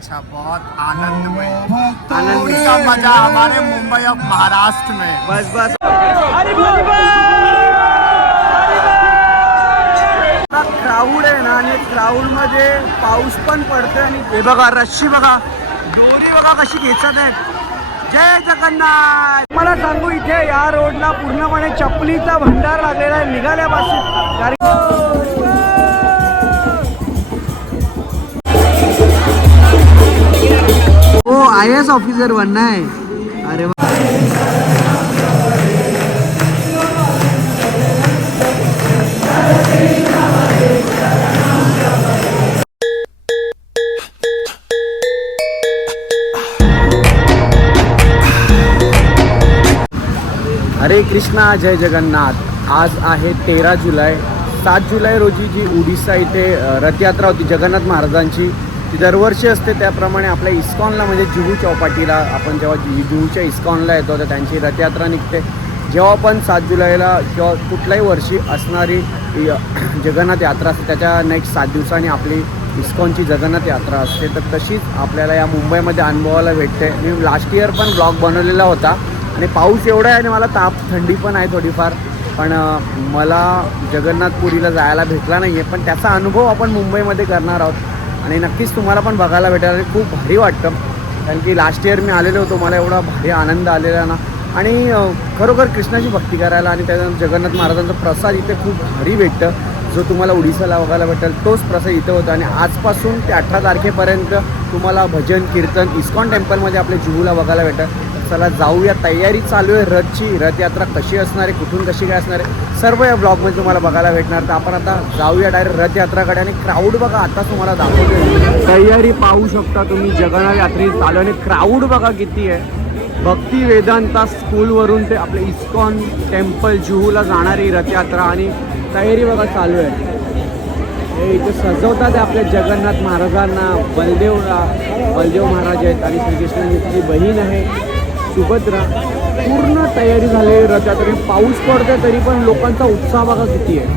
अच्छा, बहुत आनंदमय पूरी का मजा हमारे मुंबई ऑफ महाराष्ट्र में। बस बस क्राऊड आहे ना, आणि क्राऊड मध्ये पाऊस पण पडतोय आणि हे बघा रस्सी बघा, दोरी बघा कशी खेचत आहेत। जय जगन्नाथ। मला सांगू इथे या रोडला पूर्णपणे चपलीचा भंडार लागलेला आहे निघाल्यापासून। हो IAS ऑफिसर बनना है। अरे हरे कृष्णा, जय जगन्नाथ। आज आहे 13 जुलै। 7 जुलै रोजी जी उडीसा इथे रथयात्रा होती जगन्नाथ महाराजांची, ती दरवर्षी असते। त्याप्रमाणे आपल्या इस्कॉनला म्हणजे जुहू चौपाटीला आपण जेव्हा जुहूच्या इस्कॉनला येतो तर त्यांची रथयात्रा निघते। जेव्हा पण 7 जुलैला किंवा कुठल्याही वर्षी असणारी जगन्नाथ यात्रा असते त्याच्या नेक्स्ट 7 दिवसांनी आपली इस्कॉनची जगन्नाथ यात्रा असते। तर तशीच आपल्याला या मुंबईमध्ये अनुभवायला भेटते। मी लास्ट इयर पण ब्लॉग बनवलेला होता आणि पाऊस एवढा आहे आणि मला थंडी पण आहे थोडीफार, पण मला जगन्नाथपुरीला जायला भेटला नाही आहे, पण त्याचा अनुभव आपण मुंबईमध्ये करणार आहोत आणि नक्कीच तुम्हाला पण बघायला भेटेल आणि खूप भारी वाटतं। कारण की लास्ट इयर मी आलेलो होतो, मला एवढा भारी आनंद आलेला ना, आणि खरोखर कृष्णाची भक्ती करायला आणि त्यानंतर जगन्नाथ महाराजांचा प्रसाद इथे खूप भारी भेटतं, जो तुम्हाला उडीसाला बघायला भेटेल तोच प्रसाद इथं होता। आणि आजपासून ते 18 तारखेपर्यंत तुम्हाला भजन कीर्तन इस्कॉन टेम्पलमध्ये आपल्या जुहूला बघायला भेटेल। चला जाऊया, तयारी चालू आहे रथची। रथयात्रा कशी असणार आहे, कुठून कशी काय असणार आहे, सर्व या ब्लॉगमध्ये तुम्हाला बघायला भेटणार। तर आपण आता जाऊया डायरेक्ट रथयात्राकडे। आणि क्राऊड बघा आता तुम्हाला दाखवतो, तयारी पाहू शकता तुम्ही जगन्नाथ यात्रेची चालू, आणि क्राऊड बघा किती आहे। भक्ती वेदांता स्कूलवरून ते आपले इस्कॉन टेम्पल जुहूला जाणारी रथयात्रा आणि तयारी बघा चालू आहे। हे इथे सजवतात आपल्या जगन्नाथ महाराजांना। बलदेव महाराज आहेत आणि श्रीकृष्णाची बहीण आहे सुभद्रा। पूर्ण तयारी झाली रथयात्रेची। पाऊस पडतोय तरी पण लोकांचा उत्साह बघा किती आहे।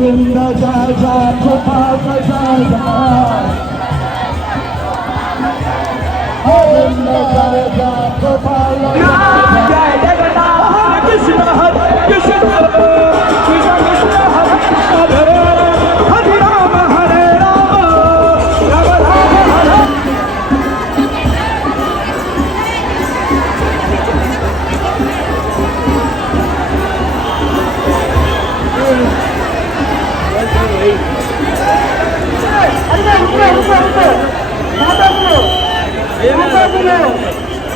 गोविंद जय जय गोपाल जय जय गोविंद जय जय गोपाल जय जगन्नाथ। हरे कृष्ण कृष्ण कृष्ण हरे हरे राम राम राम हरे।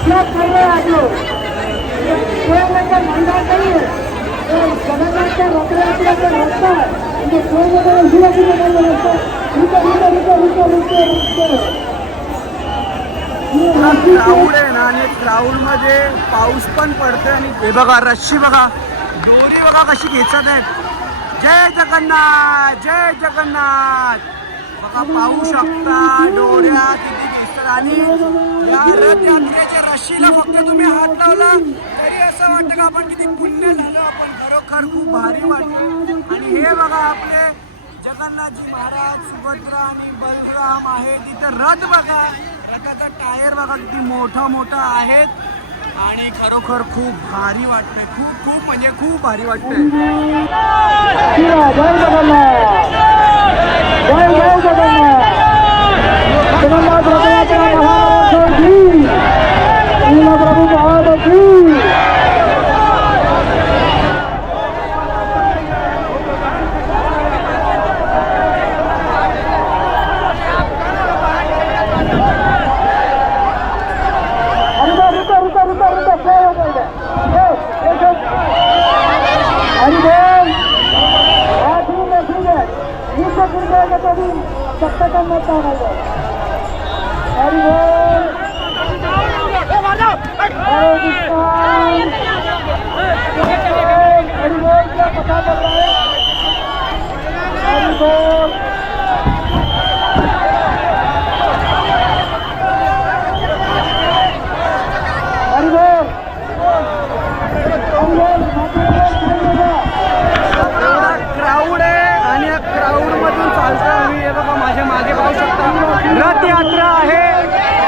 क्या कर रहे हैं आप लोग? मंडा करिए जगन्नाथ का रथयात्रा का रास्ता है, क्राऊड आहे ना, आणि क्राऊड मध्ये पाऊस पण पडतोय आणि हे बघा रस्सी बघा, दोरी बघा कशी खेचत आहेत। जय जगन्नाथ, जय जगन्नाथ। बघा पाहू शकता डोळ्या किती दिसतात तर आणि या रथयात्रेच्या रशीला फक्त तुम्ही हात लावला तरी असं वाटतं का आपण किती पुण्य झालं. आपण खरोखर खूप भारी वाटतं. आणि हे बघा आपले जगन्नाथजी महाराज, सुभद्रा आणि बलराम आहे. तिथं रथ बघा, रथाचा टायर बघा किती मोठा मोठा आहेत. आणि खरोखर खूप भारी वाटतंय. खूप खूप म्हणजे खूप भारी वाटतंय. जय जगन्नाथ, जय जय जगन्नाथ. जगन्नाथ रथयात्रा महाराज की, लीला प्रभु महाराज की. रथयात्रा आहे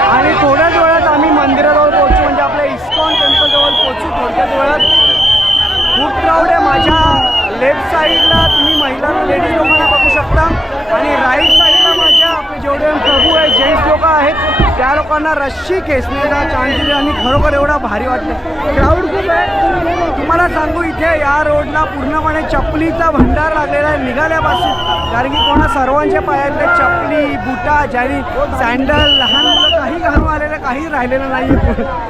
आणि थोड्याच वेळात आम्ही मंदिराजवळ पोहोचू. म्हणजे आपल्या इस्कॉन टेम्पल जवळ पोहोचू थोडक्याच वेळात. खूप क्राऊड आहे. माझ्या लेफ्ट साईडला तुम्ही महिला लेडीज लोकांना बघू शकता आणि राईट साईडला माझ्या आपले जेवढे प्रभू आहेत, जेंट्स लोक आहेत, त्या लोकांना रश्शी खेचण्याचा चान्स दिले आणि खरोखर एवढा भारी वाटतं. क्राऊड खूप आहे. तुम्हाला सांगू इथे या रोडला पूर्णपणे चपलीचा भंडार लागलेला आहे निघाल्यापासून. कारण की कोणा सर्वांच्या पायातले चपली, बुटा, ज्यांनी सँडल, लहान मुलं काही घालून आलेलं काही राहिलेलं नाही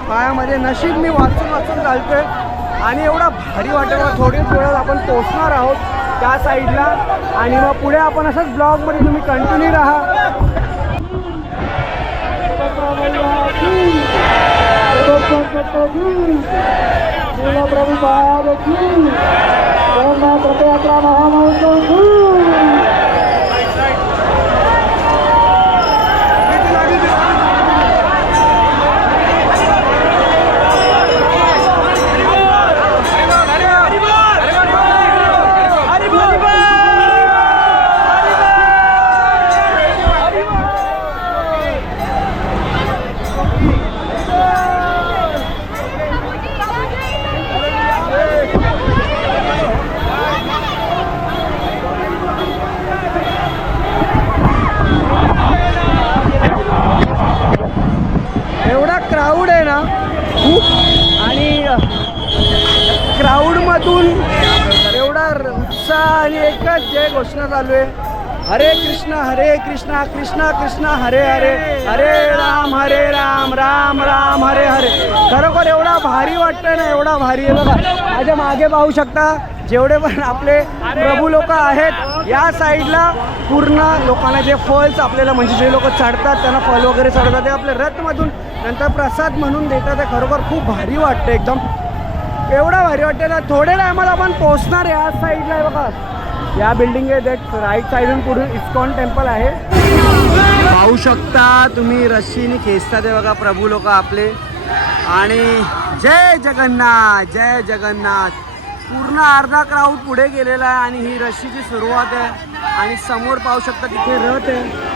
पायामध्ये. नशीब मी वाचून वाचून चालतोय आणि एवढा भारी वाटतं. थोड्याच वेळात आपण पोहोचणार आहोत त्या साईडला आणि मग पुढे आपण असंच ब्लॉगमध्ये तुम्ही कंटिन्यू राहा. लीला प्रभु महाराज की, जगन्नाथ रथयात्रा महामहोत्सव की. क्राऊड आहे ना खूप. आणि क्राऊडमधून एवढा उत्साह आणि एकच जय घोषणा चालू आहे. हरे कृष्णा कृष्णा कृष्णा हरे हरे, हरे राम राम राम हरे हरे. खरोखर एवढा भारी वाटतंय ना, एवढा भारी आहे. बघा माझ्या मागे पाहू शकता जेवढे पण आपले प्रभू लोक आहेत या साईडला पूर्ण लोकांना जे फल्स आपल्याला म्हणजे जे लोक चढतात त्यांना फल वगैरे चढतात ते आपल्या रथमधून नंतर प्रसाद म्हणून देतात. ते खरोखर खूप भारी वाटतं. एकदम एवढा भारी वाटतं ना. थोड्या टायमाला आपण पोहोचणार या साईडला आहे बघा. या बिल्डिंग आहे राईट साईडून पुढे इस्कॉन टेम्पल आहे. पाहू शकता तुम्ही रश्शीने खेचतात ते बघा प्रभू लोक आपले. आणि जय जगन्नाथ, जय जगन्नाथ. पूर्ण अर्धा क्राऊड पुढे गेलेला आहे आणि ही रश्शीची सुरुवात आहे. आणि समोर पाहू शकता तिथे रथ आहे.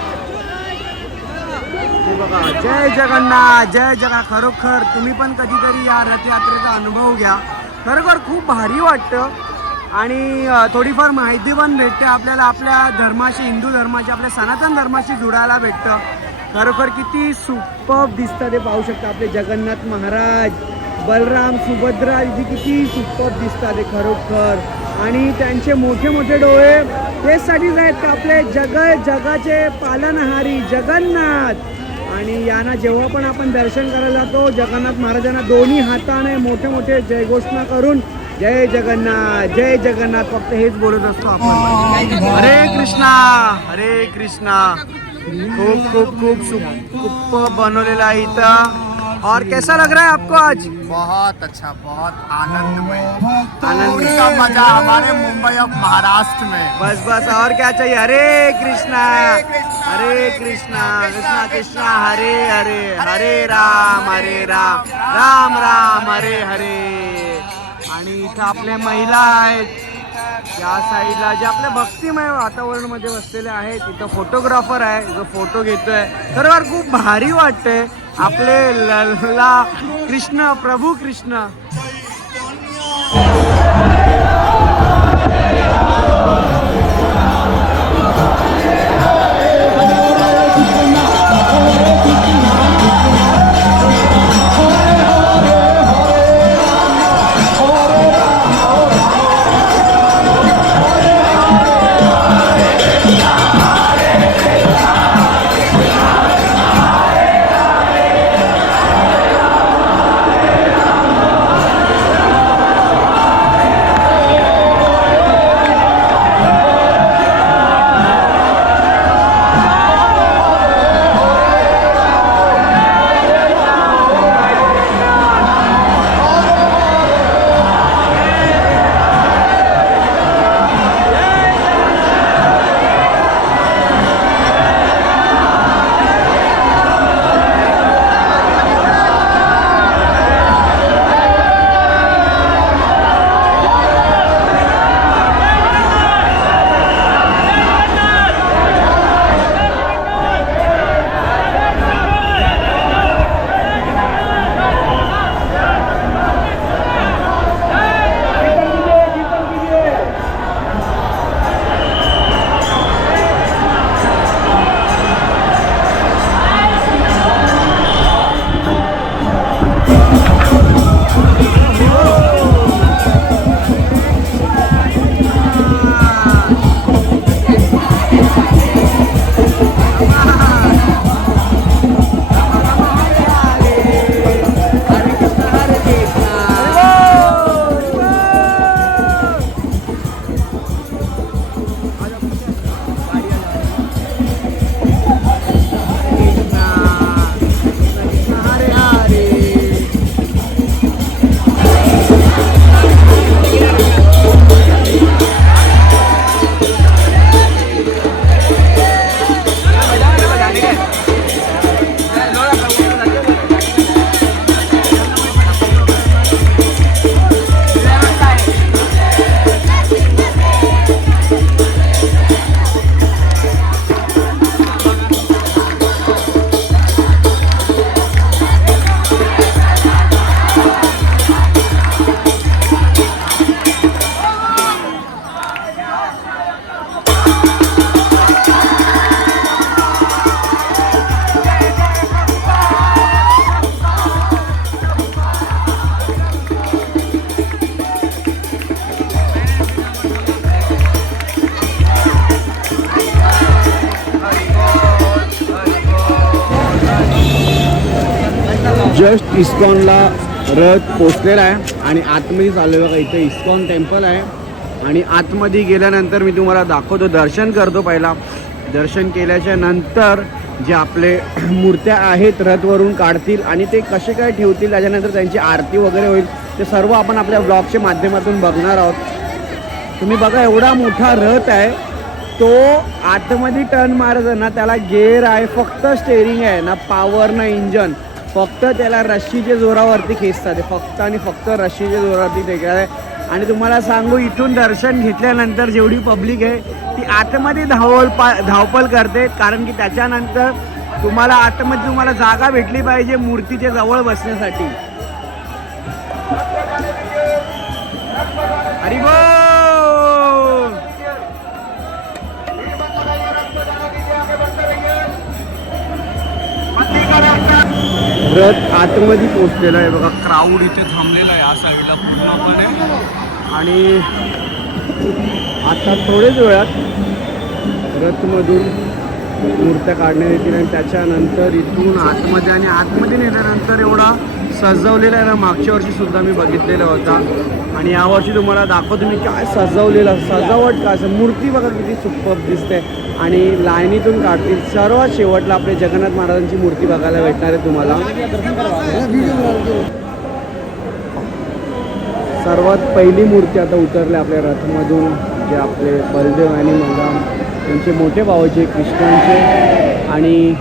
हे बघा जय जगन्नाथ, जय जगन्नाथ. खरोखर तुम्ही पण कधीतरी या रथयात्रेचा अनुभव घ्या. खरोखर खूप भारी वाटतं आणि थोडीफार माहिती पण भेटते आपल्याला आपल्या धर्माशी, हिंदू धर्माशी, आपल्या सनातन धर्माशी जुडायला भेटतं. खरोखर किती सुपर्ब दिसतं ते पाहू शकता. आपले जगन्नाथ महाराज, बलराम, सुभद्रा इथे किती सुपर्ब दिसतात ते खरोखर. आणि त्यांचे मोठे मोठे डोळे तेचसाठीच आहेत का आपले जगाचे पालनहारी जगन्नाथ. आणि यांना जेव्हा पण आपण दर्शन करायला जातो जगन्नाथ महाराजांना दोन्ही हाताने मोठे मोठे जयघोषणा करून जय जगन्नाथ, जय जगन्नाथ फक्त हेच बोलत असतो आपण. हरे कृष्णा, खूप खूप खूप खूप बनवलेलं आहे इथं. और कैसा लग रहा है आपको आज? बहुत अच्छा, बहुत आनंदमय। आनंद होली का मजा हमारे मुंबई ऑफ महाराष्ट्र में। बस बस और क्या चाहिए? हरे कृष्णा हरे कृष्णा कृष्णा कृष्णा हरे हरे, हरे राम राम राम हरे हरे। आणि इथं आपले महिला आहेत या साईडला, जे आपल्या भक्तिमय वातावरणामध्ये बसलेले आहेत. इथं फोटोग्राफर आहे जो फोटो घेतोय. खरोखर खूप भारी वाटतंय. आपले लला कृष्ण, प्रभू कृष्ण. जस्ट इस्कॉनला रथ पोचलेला आहे आणि आतमध्ये चालू आहे बघा. इथं इस्कॉन टेम्पल आहे आणि आतमध्ये गेल्यानंतर मी तुम्हाला दाखवतो. दर्शन करतो पहिला. दर्शन केल्याच्या नंतर जे आपले मूर्त्या आहेत रथवरून काढतील आणि ते कसे काय ठेवतील, त्याच्यानंतर त्यांची आरती वगैरे होईल. ते सर्व आपण आपल्या ब्लॉगच्या माध्यमातून बघणार आहोत. तुम्ही बघा एवढा मोठा रथ आहे. तो आतमध्ये टर्न मारायचा ना, त्याला गेअर आहे, फक्त स्टेअरिंग आहे ना, पॉवर ना इंजन. फक्त त्याला रस्सीच्या जोरावरती खेचतात, फक्त आणि फक्त रस्सीच्या जोरावरती ते आहे. आणि तुम्हाला सांगू, इथून दर्शन घेतल्यानंतर जेवढी पब्लिक आहे ती आतमध्ये धावपळ करते. कारण की त्याच्यानंतर तुम्हाला आतमध्ये तुम्हाला जागा भेटली पाहिजे मूर्तीच्या जवळ बसण्यासाठी. हरी बोल. रथ आतमध्ये पोचलेला आहे बघा. क्राऊड इथे थांबलेला आहे या साईडला पूर्णपणे. आणि आता थोड्याच वेळात रथमधून मूर्त्या काढण्यात येतील आणि त्याच्यानंतर इथून आतमध्ये, आणि आतमध्ये नेल्यानंतर एवढा सजवलेला आहे ना, मागच्या वर्षी सुद्धा मी बघितलेला होता आणि यावर्षी तुम्हाला दाखवतो मी काय सजवलेलं. सजावट का असं, मूर्ती बघा किती सुपर दिसते आणि लाईनीतून काढतील. सर्वात शेवटला आपल्या जगन्नाथ महाराजांची मूर्ती बघायला भेटणार आहे तुम्हाला. सर्वात पहिली मूर्ती आता उतरली आपल्या रथमधून, जे आपले बलदेव आणि मंगाम त्यांचे मोठे भावाचे कृष्णांचे. आणि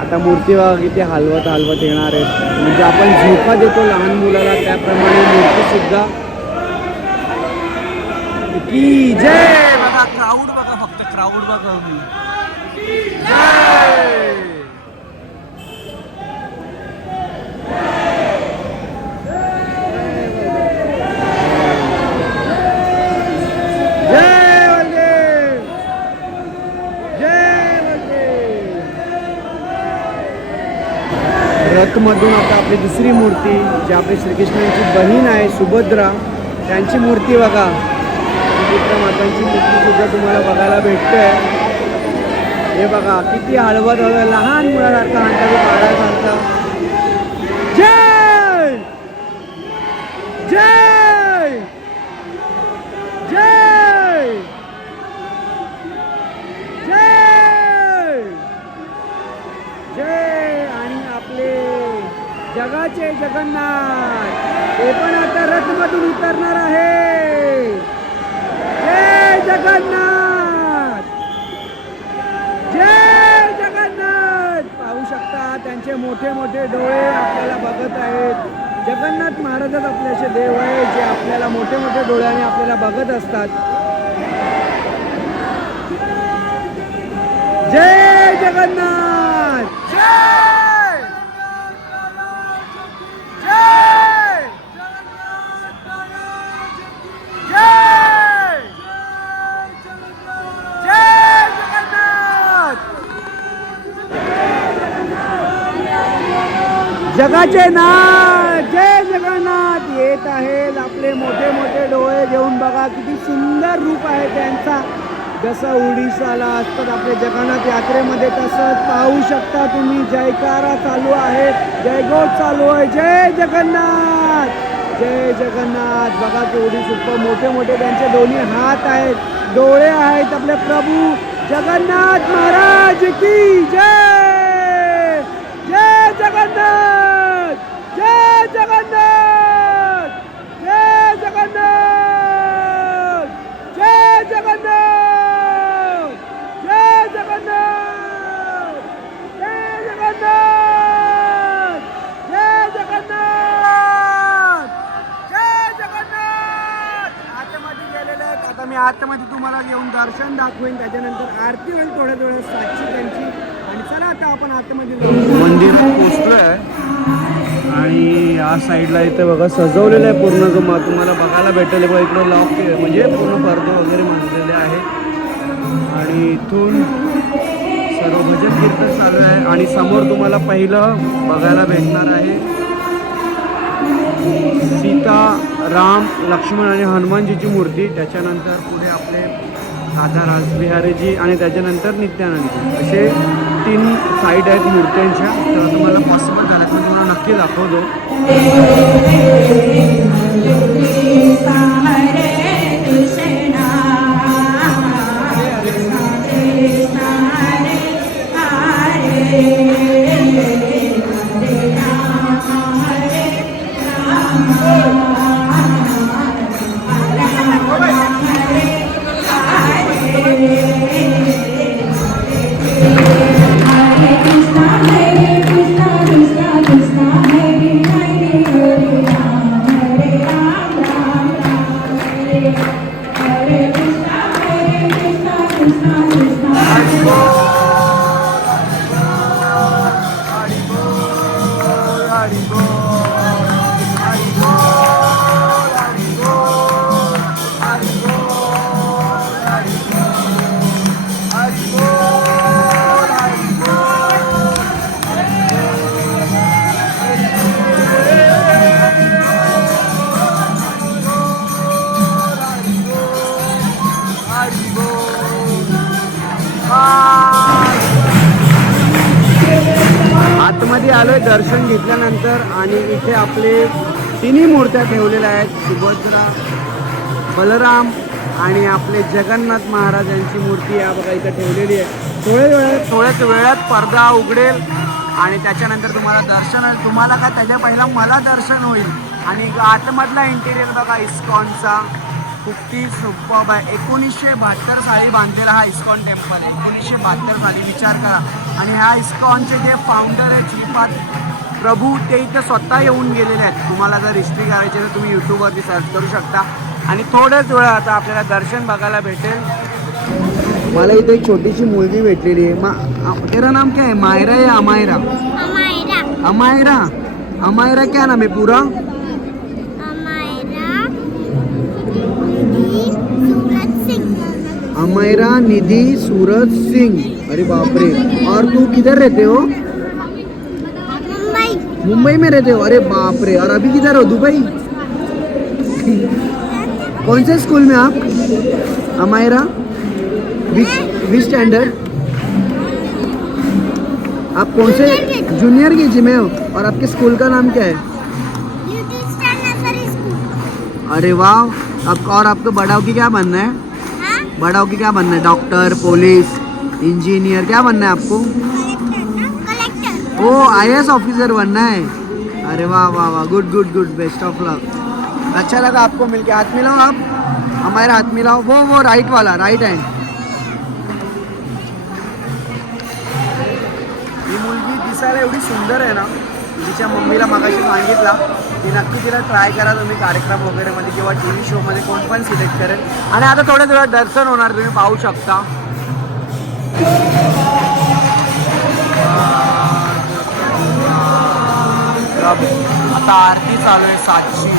आता मूर्ती बघा किती हलवत येणार आहेत. म्हणजे आपण झोका देतो लहान मुलाला त्याप्रमाणे मूर्तीसुद्धा की जय. बघा क्राऊड बघा, फक्त क्राऊड बघा मी. रथमधून आता आपली दुसरी मूर्ती, जी आपली श्रीकृष्णांची बहीण आहे सुभद्रा, त्यांची मूर्ती बघा. सुभद्रा मातांची मूर्ती सुद्धा तुम्हाला बघायला भेटते. हे बघा किती हळवत लहान मुलासारखा हांटावी काढायसारखा. जय जय जय जय जय. आणि आपले जगाचे जगन्नाथ ते पण आता रथमधून उतरणार आहे. जय जगन्नाथ जय जगन्नाथ. पाहू शकता त्यांचे मोठे मोठे डोळे आपल्याला बघत आहेत. जगन्नाथ महाराजच आपले असे देव आहे जे आपल्याला मोठे मोठे डोळ्याने आपल्याला बघत असतात. जय जगन्नाथ जय जय जय जय जगन्नाथ. जगाचे नाथ जय जगन्नाथ येत आहेत. आपले मोठे मोठे डोळे घेऊन बघा किती सुंदर रूप आहे त्यांचा. जसं उडीसाला असतात आपल्या जगन्नाथ यात्रेमध्ये तसंच पाहू शकता तुम्ही. जयकारा चालू आहे, जयघोष चालू आहे. जय जगन्नाथ जय जगन्नाथ. बघा केवढी सुपर मोठे मोठे त्यांचे दोन्ही हात आहेत, डोळे आहेत. आपले प्रभू जगन्नाथ महाराज की जय. जय जगन्नाथ जय जगन्नाथ जय जगन्नाथ जय जगन्नाथ जय जगन्नाथ जय जगन्नाथ जय जगन्नाथ जय जगन्नाथ. आतमध्ये गेलेले आहेत. आता मी आतमध्ये तुम्हाला येऊन दर्शन दाखवेन, त्याच्यानंतर आरती होईल थोड्या वेळात साक्षी त्यांची. आणि चला आता आपण आतमध्ये मंदिरात पोहोचलोय आणि या साईडला इथं बघा सजवलेलं आहे पूर्ण. तुम्हाला बघायला भेटेल बघा इकडं लॉक म्हणजे पूर्ण पडदे वगैरे मांडलेले आहेत. आणि इथून सर्व भजन कीर्तन चालू आहे. आणि समोर तुम्हाला पहिलं बघायला भेटणार आहे सीता, राम, लक्ष्मण आणि हनुमानजीची मूर्ती. त्याच्यानंतर पुढे आपले राधा रासबिहारीजी आणि त्याच्यानंतर नित्यानंदजी, असे 3 साईड आहेत मूर्त्यांच्या. तर तुम्हाला पॉसिबल झालं तर तुम्हाला नक्की दाखवतो. Bye. आतमध्ये आलोय दर्शन घेतल्यानंतर आणि इथे आपले तिन्ही मूर्त्या ठेवलेल्या आहेत. सुभद्रा, बलराम आणि आपले जगन्नाथ महाराज यांची मूर्ती या बघा इथं ठेवलेली आहे. थोड्याच वेळात पडदा उघडेल आणि त्याच्यानंतर तुम्हाला दर्शन होईल. तुम्हाला काय त्याच्या पहिला मला दर्शन होईल. आणि आतमधला इंटिरियर बघा इस्कॉनचा खूपच सुपर्ब आहे. 1972 साली बांधलेला हा इस्कॉन टेम्पल आहे. 1972 साली विचार करा. आणि ह्या इस्कॉनचे जे फाउंडर आहेत श्रीपाद प्रभू ते इथं स्वतः येऊन गेलेले आहेत. तुम्हाला जर हिस्ट्री करायची तर तुम्ही यूट्यूबवरती सर्च करू शकता. आणि थोड्याच वेळा आता आपल्याला दर्शन बघायला भेटेल. मला इथे एक छोटीशी मुलगी भेटलेली आहे. तेरा नाम क्या है? मायरा या अमायरा? अमायरा. अमायरा क्या नाम है पूरा? अमायरा निधि सूरज सिंह. अरे बाप रे. और तू किधर रहते हो? मुंबई में रहते हो? अरे बाप रे. और अभी किधर हो? दुबई? कौन से स्कूल में आप? Amayra which standard? आप कौन से? जूनियर केजी में हो. और आपके स्कूल का नाम क्या है? अरे वाह. अब और आपको बड़ा होके क्या बनना है? बड़ा होके क्या बनना है? डॉक्टर, पुलिस, इंजीनियर, क्या बनना है आपको? ओ IAS ऑफिसर बनना है. अरे वाह वाह वाह. Good good good. Best of luck. अच्छा लगा आपको मिलके. हाथ मिलाओ आप. हमारे हाथ मिलाओ. वो राइट वाला, राइट हैंड. ही मुलगी दिसायला एवढी सुंदर आहे ना. तिच्या मम्मीला मगाशी सांगितला की नक्की तिला ट्राय करा तुम्ही कार्यक्रम वगैरेमध्ये किंवा TV शोमध्ये कोण पण सिलेक्ट करेल. आणि आता थोड्याच वेळात दर्शन होणार. तुम्ही पाहू शकता. आता आरती चालू आहे 7ची.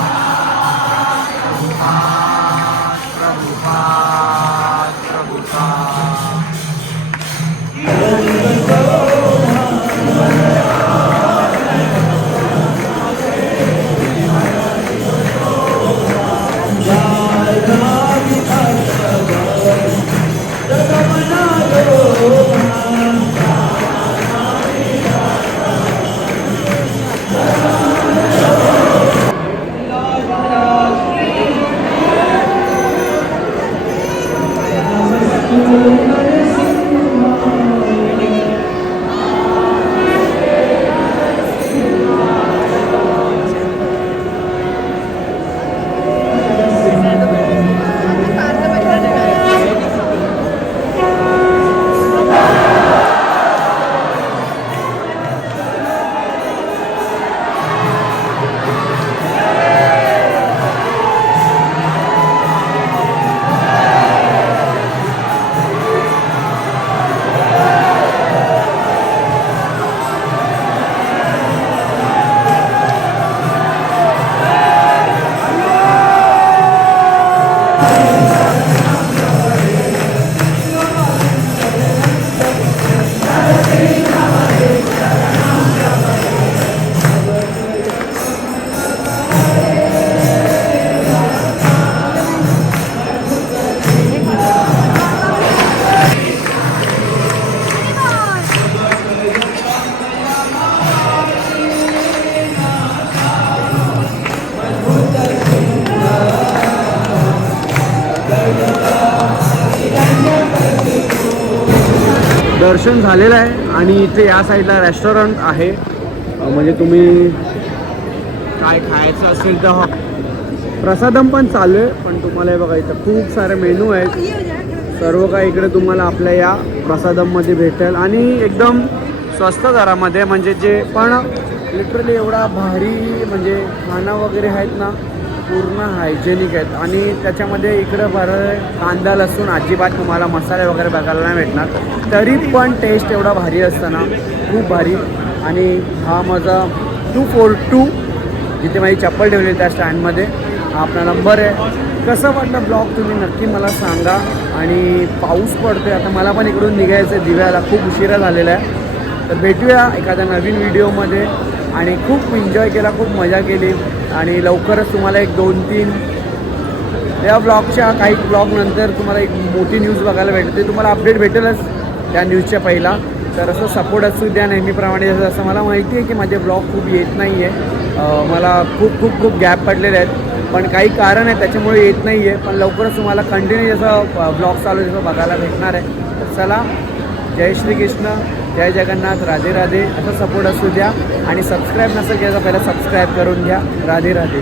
दर्शन झालेलं आहे आणि इथे या साईडला रेस्टॉरंट आहे. म्हणजे तुम्ही काय खायचं असेल तर प्रसादम पण चालू आहे. पण तुम्हाला हे बघा इथं खूप सारे मेनू आहेत. सर्व काही इकडे तुम्हाला आपल्या या प्रसादममध्ये भेटेल आणि एकदम स्वस्त दरामध्ये. म्हणजे जे पण लिटरली एवढा भारी म्हणजे खाणं वगैरे आहेत ना पूर्ण हायजेनिक आहेत. आणि त्याच्यामध्ये इकडं बरं कांदा लसूण अजिबात तुम्हाला मसाले वगैरे बघायला नाही भेटणार. तरी पण टेस्ट एवढा भारी असताना खूप भारी. आणि हा माझा 242 जिथे माझी चप्पल ठेवली त्या स्टँडमध्ये हा आपला नंबर आहे. कसं वाटलं ब्लॉग तुम्ही नक्की मला सांगा. आणि पाऊस पडतो आहे आता मला पण इकडून निघायचं आहे दिव्याला. खूप उशिरा झालेला आहे. तर भेटूया एखाद्या नवीन व्हिडिओमध्ये. आणि खूप एन्जॉय केला, खूप मजा केली. आणि लवकरच तुम्हाला एक 2-3 या ब्लॉगच्या काही ब्लॉग नंतर तुम्हाला एक मोठी न्यूज बघायला भेटते. तुम्हाला अपडेट भेटेलच त्या न्यूजच्या पहिला. तर असं सपोर्ट असू द्या नेहमीप्रमाणे. जसं मला माहिती आहे की माझे ब्लॉग खूप येत नाही आहे, मला खूप गॅप पडलेले आहेत, पण काही कारण आहे त्याच्यामुळे येत नाही आहे. पण लवकरच तुम्हाला कंटिन्यू जसं ब्लॉग चालू जसं बघायला भेटणार आहे. तर चला, जय श्रीकृष्ण, जय जगन्नाथ, राधे राधे. असं सपोर्ट असू द्या आणि सबस्क्राईब नसेल केलं तर पहिला सबस्क्राईब करून घ्या. राधे राधे.